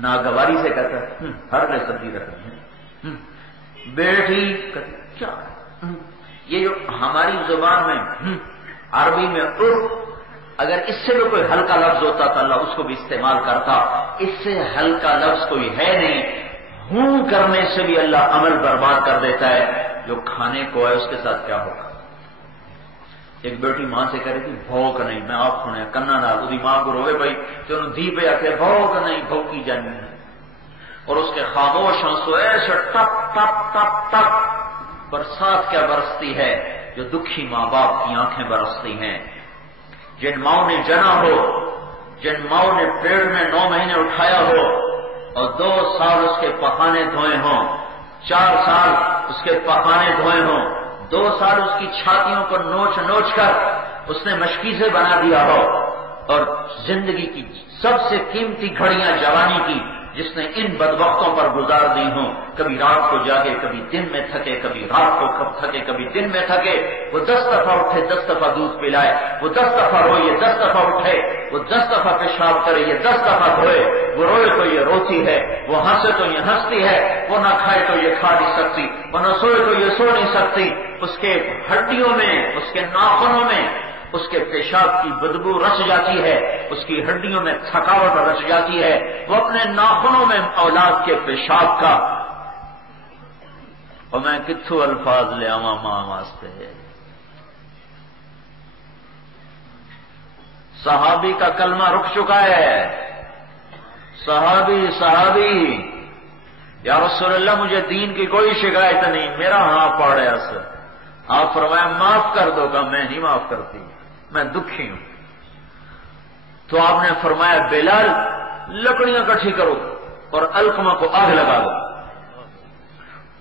ناگواری سے کہتا ہے ہر نے سبزی رکھنی ہے، بیٹی کیا؟ یہ جو ہماری زبان میں عربی میں اف، اگر اس سے بھی کوئی ہلکا لفظ ہوتا تو اللہ اس کو بھی استعمال کرتا، اس سے ہلکا لفظ کوئی ہے نہیں۔ ہوں کرنے سے بھی اللہ عمل برباد کر دیتا ہے، جو کھانے کو ہے اس کے ساتھ کیا ہوگا؟ ایک بیٹی ماں سے کہہ رہی تھی بھوک نہیں، میں آپ سنے کنا نال وہ ماں کو روے بھائی تو انہوں دھی پہ آتے بھوک نہیں، بھوکی جانی ہے، اور اس کے خاموش آنسو ایسے ٹپ ٹپ ٹپ ٹپ برسات کیا برستی ہے جو دکھی ماں باپ کی آنکھیں برستی ہیں۔ جن ماؤں نے جنا ہو، جن ماؤں نے پیڑ میں 9 مہینے اٹھایا ہو اور 2 سال اس کے پخانے دھوئے ہوں، 4 سال اس کے پخانے دھوئے ہوں، 2 سال اس کی چھاتیوں کو نوچ نوچ کر اس نے مشکیزیں بنا دیا ہو، اور زندگی کی سب سے قیمتی گھڑیاں جوانی کی جس نے ان بدبختوں پر گزار دی ہوں، کبھی رات کو جاگے، کبھی دن میں تھکے، کبھی رات کو تھکے، کبھی دن میں تھکے، وہ 10 دفعہ اٹھے 10 دفعہ دودھ پلائے، وہ 10 دفعہ روئے 10 دفعہ اٹھے، وہ 10 دفعہ پیشاب کرے، یہ 10 دفعہ دھوئے، وہ روئے تو یہ روتی ہے، وہ ہنسے تو یہ ہنستی ہے، وہ نہ کھائے تو یہ کھا نہیں سکتی، وہ نہ سوئے تو یہ سو نہیں سکتی، اس کے ہڈیوں میں، اس کے ناخنوں میں اس کے پیشاب کی بدبو رچ جاتی ہے، اس کی ہڈیوں میں تھکاوٹ رچ جاتی ہے، وہ اپنے ناخنوں میں اولاد کے پیشاب کا، اور میں کتھو الفاظ لے آواں ماں واسطے۔ صحابی کا کلمہ رک چکا ہے، صحابی یا رسول اللہ مجھے دین کی کوئی شکایت نہیں، میرا ہاں پاڑے اثر۔ آپ فرمایا معاف کر دو گا، میں نہیں معاف کرتی، میں دکھی ہوں۔ تو آپ نے فرمایا بلال لکڑیاں کٹھی کرو اور علقمہ کو آگ لگا دو۔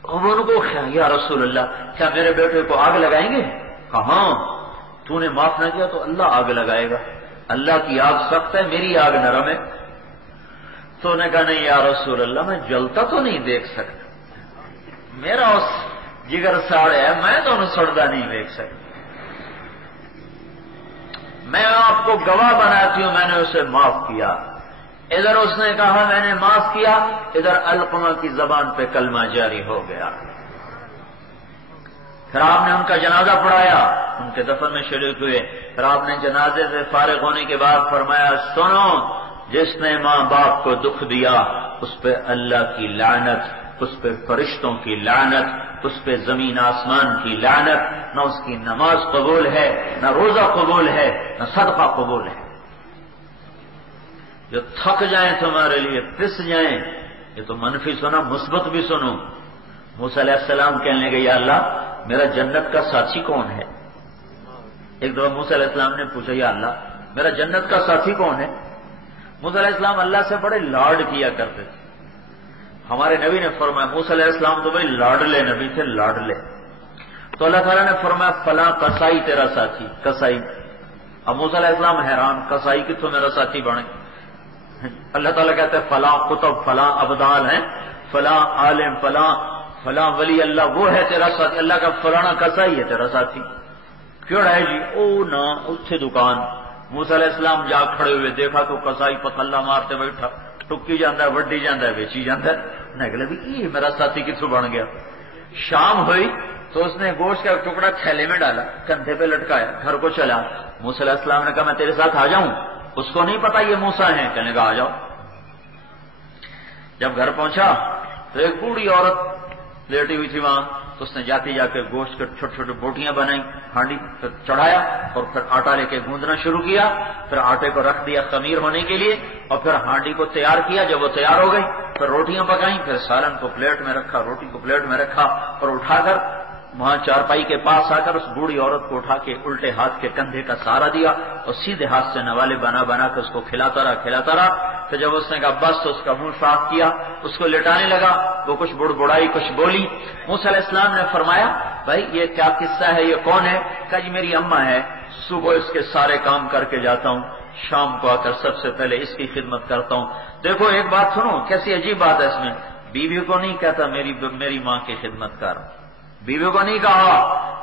اور ان کو یا رسول اللہ کیا میرے بیٹے کو آگ لگائیں گے؟ کہاں، تو نے معاف نہ کیا تو اللہ آگ لگائے گا، اللہ کی آگ سخت ہے، میری آگ نرم ہے۔ تو نے کہا نہیں یا رسول اللہ میں جلتا تو نہیں دیکھ سکتا، میرا اس جگر ساڑے ہے، میں تو انہیں سڑتا نہیں دیکھ سکتا، میں آپ کو گواہ بناتی ہوں میں نے اسے معاف کیا۔ ادھر اس نے کہا میں نے معاف کیا، ادھر علقمہ کی زبان پہ کلمہ جاری ہو گیا۔ پھر آپ نے ان کا جنازہ پڑھایا، ان کے دفن میں شریک ہوئے، پھر آپ نے جنازے سے فارغ ہونے کے بعد فرمایا سنو، جس نے ماں باپ کو دکھ دیا اس پہ اللہ کی لعنت، اس پہ فرشتوں کی لعنت، اس پہ زمین آسمان کی لعنت، نہ اس کی نماز قبول ہے، نہ روزہ قبول ہے، نہ صدقہ قبول ہے۔ جو تھک جائیں تمہارے لیے پس جائیں، یہ تو منفی سنا، مثبت بھی سنو۔ موسیٰ علیہ السلام کہنے لگے یا اللہ میرا جنت کا ساتھی کون ہے؟ ایک دفعہ موسیٰ علیہ السلام نے پوچھا یا اللہ میرا جنت کا ساتھی کون ہے؟ موسیٰ علیہ السلام اللہ سے بڑے لاڈ کیا کرتے تھے۔ ہمارے نبی نے فرمایا موسیٰ علیہ السلام تو بھائی لاڈلے نبی تھے، لاڈلے۔ تو اللہ تعالیٰ نے فرمایا فلاں کسائی تیرا ساتھی، کسائی۔ اب موسیٰ علیہ السلام حیران، کسائی کتوں میرا ساتھی بنے؟ اللہ تعالیٰ کہتے ہیں فلاں قطب، فلاں ابدال ہیں، فلاں عالم، فلاں ولی اللہ وہ ہے تیرا ساتھی۔ اللہ کا فلانا کسائی ہے تیرا ساتھی۔ کیوں ہے جی؟ او نا اتھے دکان۔ موسیٰ علیہ السلام جا کھڑے ہوئے، دیکھا تو کسائی پتھلا مارتے بیٹھا، ٹکی جاندہ ہے، وڈی جاندہ ہے، بیچی جاندہ ہے۔ انہیں کہا بھی یہ میرا ساتھی کتوں بن گیا؟ شام ہوئی تو اس نے گوشت کا ٹکڑا تھیلے میں ڈالا، کندھے پہ لٹکایا، گھر کو چلا۔ موسیٰ علیہ السلام نے کہا میں تیرے ساتھ آ جاؤں؟ اس کو نہیں پتا یہ موسیٰ ہیں، کہنے کا آ جاؤ۔ جب گھر پہنچا تو ایک بوڑھی عورت لیٹی ہوئی تھی وہاں، تو اس نے جاتے جا کے گوشت کے چھوٹے چھوٹے بوٹیاں بنائی، ہانڈی پھر چڑھایا اور پھر آٹا لے کے گوندنا شروع کیا، پھر آٹے کو رکھ دیا خمیر ہونے کے لیے، اور پھر ہانڈی کو تیار کیا۔ جب وہ تیار ہو گئی پھر روٹیاں پکائیں، پھر سالن کو پلیٹ میں رکھا، روٹی کو پلیٹ میں رکھا، اور اٹھا کر وہاں چارپائی کے پاس آ کر اس بوڑھی عورت کو اٹھا کے الٹے ہاتھ کے کندھے کا سہارا دیا اور سیدھے ہاتھ سے نوالے بنا بنا کے اس کو کھلاتا رہا۔ تو جب اس نے کہا بس تو اس کا منہ صاف کیا، اس کو لٹانے لگا، وہ کچھ بڑبڑائی، کچھ بولی۔ موسیٰ علیہ السلام نے فرمایا بھائی یہ کیا قصہ ہے، یہ کون ہے؟ کہا جی میری اماں ہے، صبح اس کے سارے کام کر کے جاتا ہوں، شام کو آ کر سب سے پہلے اس کی خدمت کرتا ہوں۔ دیکھو ایک بات سنو، کیسی عجیب بات ہے اس میں، بیوی کو نہیں کہتا میری ماں کی خدمت کر، بیوی کو نہیں کہا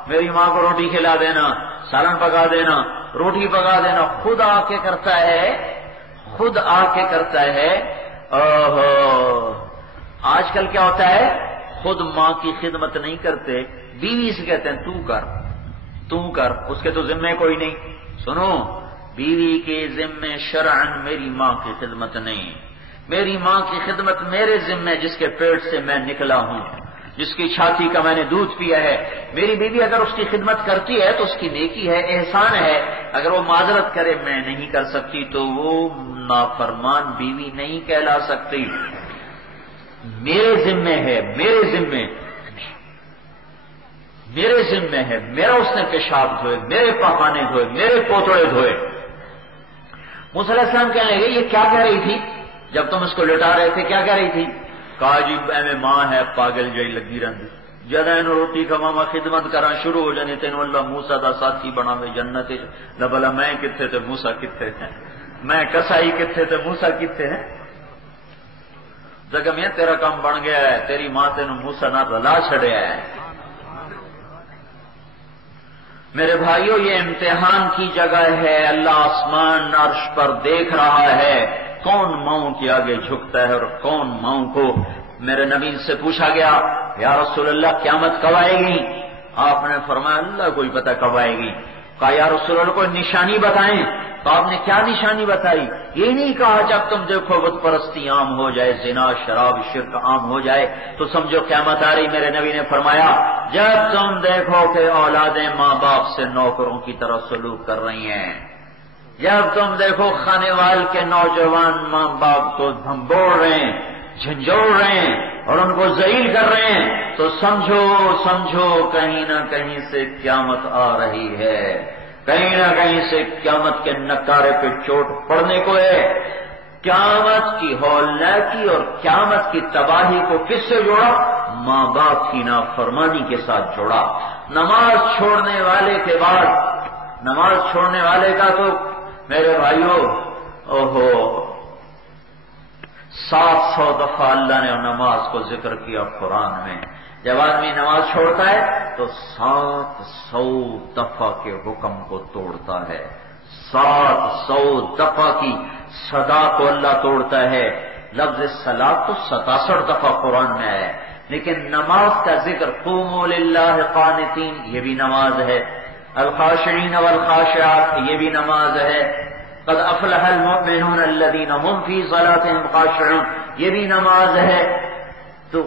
میری ماں کو روٹی کھلا دینا، سالن پکا دینا، روٹی پکا دینا، خود آ کے کرتا ہے، خود آ کے کرتا ہے۔ آج کل کیا ہوتا ہے، خود ماں کی خدمت نہیں کرتے، بیوی سے کہتے ہیں تو کر، اس کے تو ذمے کوئی نہیں۔ سنو، بیوی کے ذمے شرعن میری ماں کی خدمت نہیں، میری ماں کی خدمت میرے ذمے جس کے پیٹ سے میں نکلا ہوں، جس کی چھاتی کا میں نے دودھ پیا ہے۔ میری بیوی اگر اس کی خدمت کرتی ہے تو اس کی نیکی ہے، احسان ہے۔ اگر وہ معذرت کرے میں نہیں کر سکتی تو وہ نافرمان بیوی نہیں کہلا سکتی۔ میرے ذمے ہے، میرے ذمے ہے، میرا اس نے پیشاب دھوئے، میرے پاخانے دھوئے، میرے پوتڑے دھوئے۔ موسیٰ علیہ السلام کہنے لگے یہ کیا کہہ رہی تھی جب تم اس کو لٹا رہے تھے، کیا کہہ رہی تھی؟ کہا جی میں ماں ہے پاگل جائی لگی رہی، جد روٹی کھواوا خدمت کرا شروع ہو جانی تین اللہ موسیٰ دا ساتھی بنا میں جنت بلا میں کتنے تے موسیٰ کتنے ہیں، میں کسائی کتنے تے موسیٰ کتنے ہیں۔ زگمیاں تیرا کام بن گیا ہے، تیری ماں تینوں موسیٰ نہ رلا چھڑیا ہے۔ میرے بھائیوں، یہ امتحان کی جگہ ہے، اللہ آسمان عرش پر دیکھ رہا ہے کون ماؤں کے آگے جھکتا ہے اور کون ماؤں کو۔ میرے نبی سے پوچھا گیا یا رسول اللہ قیامت کب آئے گی؟ آپ نے فرمایا اللہ کو ہی پتہ کب آئے گی۔ کہا یا رسول اللہ کوئی نشانی بتائیں، تو آپ نے کیا نشانی بتائی؟ یہ نہیں کہا جب تم دیکھو بت پرستی عام ہو جائے، زنا شراب شرک عام ہو جائے تو سمجھو قیامت آ رہی۔ میرے نبی نے فرمایا جب تم دیکھو کہ اولادیں ماں باپ سے نوکروں کی طرح سلوک کر رہی ہیں، جب تم دیکھو کھانے وال کے نوجوان ماں باپ کو دھمبوڑ رہے ہیں، جھنجھوڑ رہے ہیں اور ان کو ذلیل کر رہے ہیں، تو سمجھو کہیں نہ کہیں سے قیامت آ رہی ہے، کہیں نہ کہیں سے قیامت کے نکارے پہ چوٹ پڑنے کو ہے۔ قیامت کی ہولناکی اور قیامت کی تباہی کو کس سے جوڑا؟ ماں باپ کی نافرمانی کے ساتھ جوڑا۔ نماز چھوڑنے والے کے بعد، نماز چھوڑنے والے کا تو میرے بھائیوں 700 دفعہ اللہ نے نماز کو ذکر کیا قرآن میں۔ جب آدمی نماز چھوڑتا ہے تو 700 دفعہ کے حکم کو توڑتا ہے، 700 دفعہ کی صدا کو اللہ توڑتا ہے۔ لفظ صلاۃ تو 67 دفعہ قرآن میں ہے، لیکن نماز کا ذکر قوموا للہ قانتین یہ بھی نماز ہے، الخاشعین والخاشعات یہ بھی نماز ہے، قد افلح المؤمنون الذین هم فی صلاتهم خاشعون یہ بھی نماز ہے۔ تو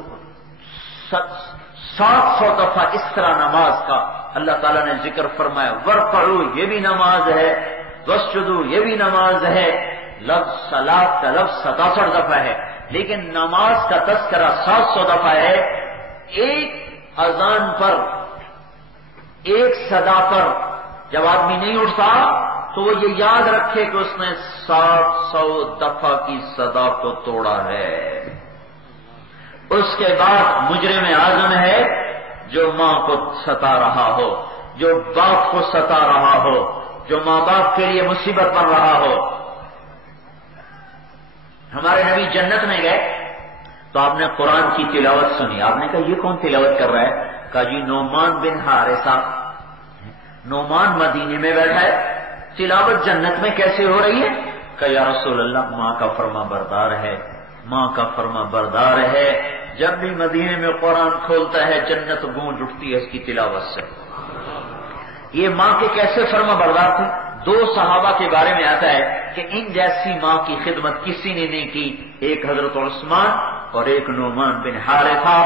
700 دفعہ اس طرح نماز کا اللہ تعالیٰ نے ذکر فرمایا۔ ورکعوا یہ بھی نماز ہے، واسجدوا یہ بھی نماز ہے۔ لفظ صلاۃ کا لفظ 67 دفعہ ہے، لیکن نماز کا تذکرہ 700 دفعہ ہے۔ ایک اذان پر، ایک صدا پر جب آدمی نہیں اٹھتا تو وہ یہ یاد رکھے کہ اس نے 700 دفعہ کی صدا کو توڑا ہے۔ اس کے بعد مجرم اعظم ہے جو ماں کو ستا رہا ہو، جو باپ کو ستا رہا ہو، جو ماں باپ کے لیے مصیبت بن رہا ہو۔ ہمارے نبی جنت میں گئے تو آپ نے قرآن کی تلاوت سنی۔ آپ نے کہا یہ کون تلاوت کر رہا ہے؟ کہا جی نعمان بن حارثہ۔ نعمان مدینے میں بیٹھا ہے، تلاوت جنت میں کیسے ہو رہی ہے؟ کہ یا رسول اللہ ماں کا فرما بردار ہے، ماں کا فرما بردار ہے، جب بھی مدینے میں قرآن کھولتا ہے جنت گونج اٹھتی ہے اس کی تلاوت سے۔ یہ ماں کے کیسے فرما بردار تھے؟ 2 صحابہ کے بارے میں آتا ہے کہ ان جیسی ماں کی خدمت کسی نے نہیں کی، ایک حضرت عثمان اور ایک نعمان بن حارثہ،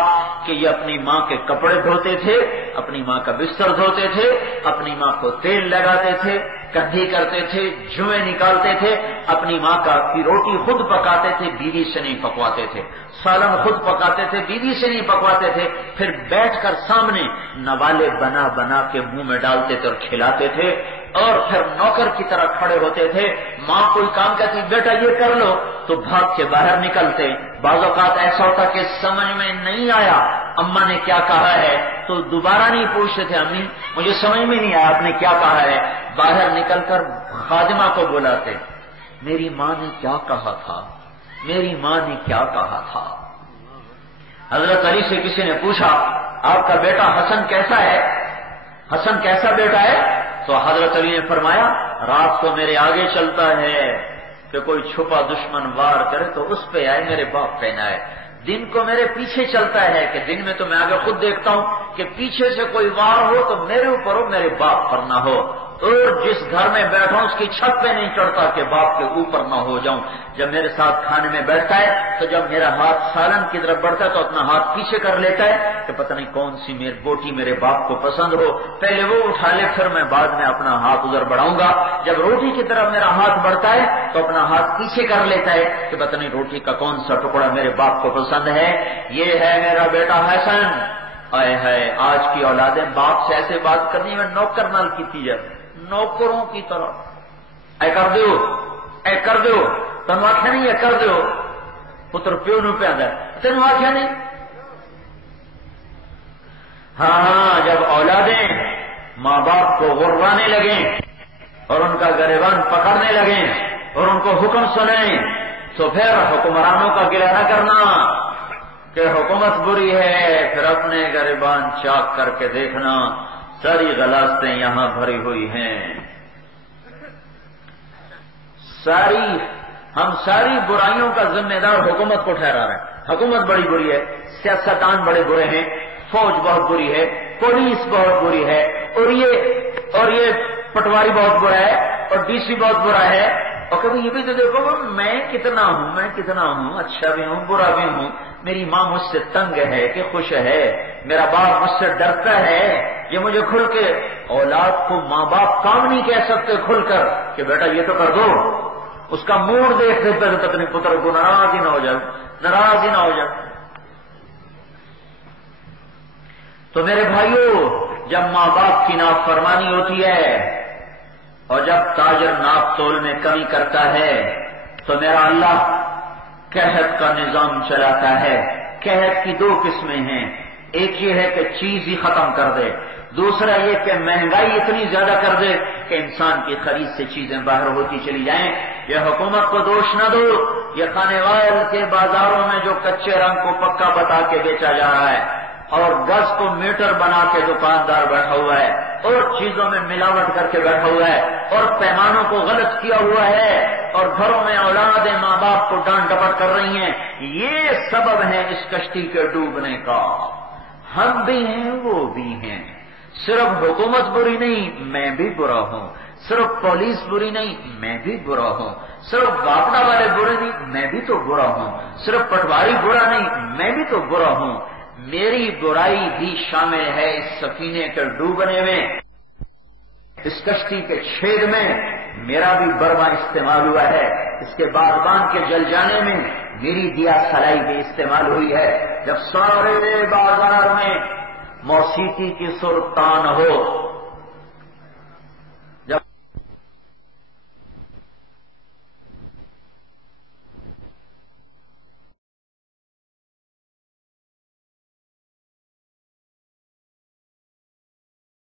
کہ یہ اپنی ماں کے کپڑے دھوتے تھے، اپنی ماں کا بستر دھوتے تھے، اپنی ماں کو تیل لگاتے تھے، کندھی کرتے تھے، جوئیں نکالتے تھے، اپنی ماں کی روٹی خود پکاتے تھے، بیوی سے نہیں پکواتے تھے، سالن خود پکاتے تھے، بیوی سے نہیں پکواتے تھے، پھر بیٹھ کر سامنے نوالے بنا بنا کے منہ میں ڈالتے تھے اور کھلاتے تھے، اور پھر نوکر کی طرح کھڑے ہوتے تھے۔ ماں کوئی کام کہتی بیٹا یہ کر لو تو بھاگ کے باہر نکلتے۔ بعض اوقات ایسا ہوتا کہ سمجھ میں نہیں آیا اماں نے کیا کہا ہے تو دوبارہ نہیں پوچھتے تھے امی مجھے سمجھ میں نہیں آیا آپ نے کیا کہا ہے، باہر نکل کر خادمہ کو بلاتے، میری ماں نے کیا کہا تھا، میری ماں نے کیا کہا تھا۔ حضرت علی سے کسی نے پوچھا آپ کا بیٹا حسن کیسا ہے، حسن کیسا بیٹا ہے؟ تو حضرت علی نے فرمایا رات کو میرے آگے چلتا ہے کہ کوئی چھپا دشمن وار کرے تو اس پہ آئے میرے باپ پہ نہ آئے، دن کو میرے پیچھے چلتا ہے کہ دن میں تو میں آگے خود دیکھتا ہوں کہ پیچھے سے کوئی وار ہو تو میرے اوپر ہو میرے باپ پر نہ ہو، اور جس گھر میں بیٹھا ہوں اس کی چھت پہ نہیں چڑھتا کہ باپ کے اوپر نہ ہو جاؤں۔ جب میرے ساتھ کھانے میں بیٹھتا ہے تو جب میرا ہاتھ سالن کی طرف بڑھتا ہے تو اپنا ہاتھ پیچھے کر لیتا ہے کہ پتہ نہیں کون سی میری بوٹی میرے باپ کو پسند ہو، پہلے وہ اٹھا لے پھر میں بعد میں اپنا ہاتھ ادھر بڑھاؤں گا۔ جب روٹی کی طرف میرا ہاتھ بڑھتا ہے تو اپنا ہاتھ پیچھے کر لیتا ہے کہ پتہ نہیں روٹی کا کون سا ٹکڑا میرے باپ کو پسند ہے۔ یہ ہے میرا بیٹا حسن۔ آئے ہے آج کی اولادیں باپ سے ایسے بات کرنی میں نوکر نال کی جائے، نوکروں کی طرح اے کر دیو اے کر دیو، تم آخیا نہیں اے کر دیو، پتر پیو نو پہ آدھا تین آخیا نہیں۔ ہاں جب اولادیں ماں باپ کو غروانے لگیں اور ان کا گریبان پکڑنے لگیں اور ان کو حکم سنیں تو پھر حکمرانوں کا گلہ نہ کرنا کہ حکومت بری ہے، پھر اپنے گریبان چاک کر کے دیکھنا ساری غلاستیں یہاں بھری ہوئی ہیں، ہم ساری برائیوں کا ذمہ دار حکومت کو ٹھہرا رہے ہیں۔ حکومت بڑی بری ہے، سیاستدان بڑے برے ہیں، فوج بہت بری ہے، پولیس بہت بری ہے، اور یہ پٹواری بہت برا ہے، اور ڈی سی بہت برا ہے، اور کبھی یہ بھی تو دیکھو میں کتنا ہوں، اچھا بھی ہوں برا بھی ہوں، میری ماں مجھ سے تنگ ہے کہ خوش ہے، میرا باپ مجھ سے ڈرتا ہے، یہ مجھے کھل کے اولاد کو ماں باپ کام نہیں کہہ سکتے کھل کر کہ بیٹا یہ تو کر دو، اس کا موڈ دیکھ دیتا ہے اپنے پتر کو ناراض ہی نہ ہو جائے۔ تو میرے بھائیوں، جب ماں باپ کی نافرمانی ہوتی ہے اور جب تاجر ناپ تول میں کمی کرتا ہے تو میرا اللہ قحط کا نظام چلاتا ہے۔ قحط کی دو قسمیں ہیں، ایک یہ ہے کہ چیز ہی ختم کر دے، دوسرا یہ کہ مہنگائی اتنی زیادہ کر دے کہ انسان کی خرید سے چیزیں باہر ہوتی چلی جائیں۔ یہ حکومت کو دوش نہ دو، یہ خانے وال کے بازاروں میں جو کچے رنگ کو پکا بتا کے بیچا جا رہا ہے اور گز کو میٹر بنا کے دکاندار بیٹھا ہوا ہے اور چیزوں میں ملاوٹ کر کے بیٹھا ہوا ہے اور پیمانوں کو غلط کیا ہوا ہے اور گھروں میں اولادیں ماں باپ کو ڈانٹ ڈپٹ کر رہی ہیں، یہ سبب ہے اس کشتی کے ڈوبنے کا۔ ہم بھی ہیں وہ بھی ہیں، صرف حکومت بری نہیں میں بھی برا ہوں، صرف پولیس بری نہیں میں بھی برا ہوں، صرف باپڑا والے برے نہیں میں بھی تو برا ہوں، صرف پٹواری برا نہیں میں بھی تو برا ہوں، میری برائی بھی شامل ہے اس سفینے کے ڈوبنے میں، اس کشتی کے چھید میں میرا بھی برما استعمال ہوا ہے، اس کے بادبان کے جل جانے میں میری دیا سلائی بھی استعمال ہوئی ہے۔ جب سارے بازار میں موسیقی کی سر تان ہو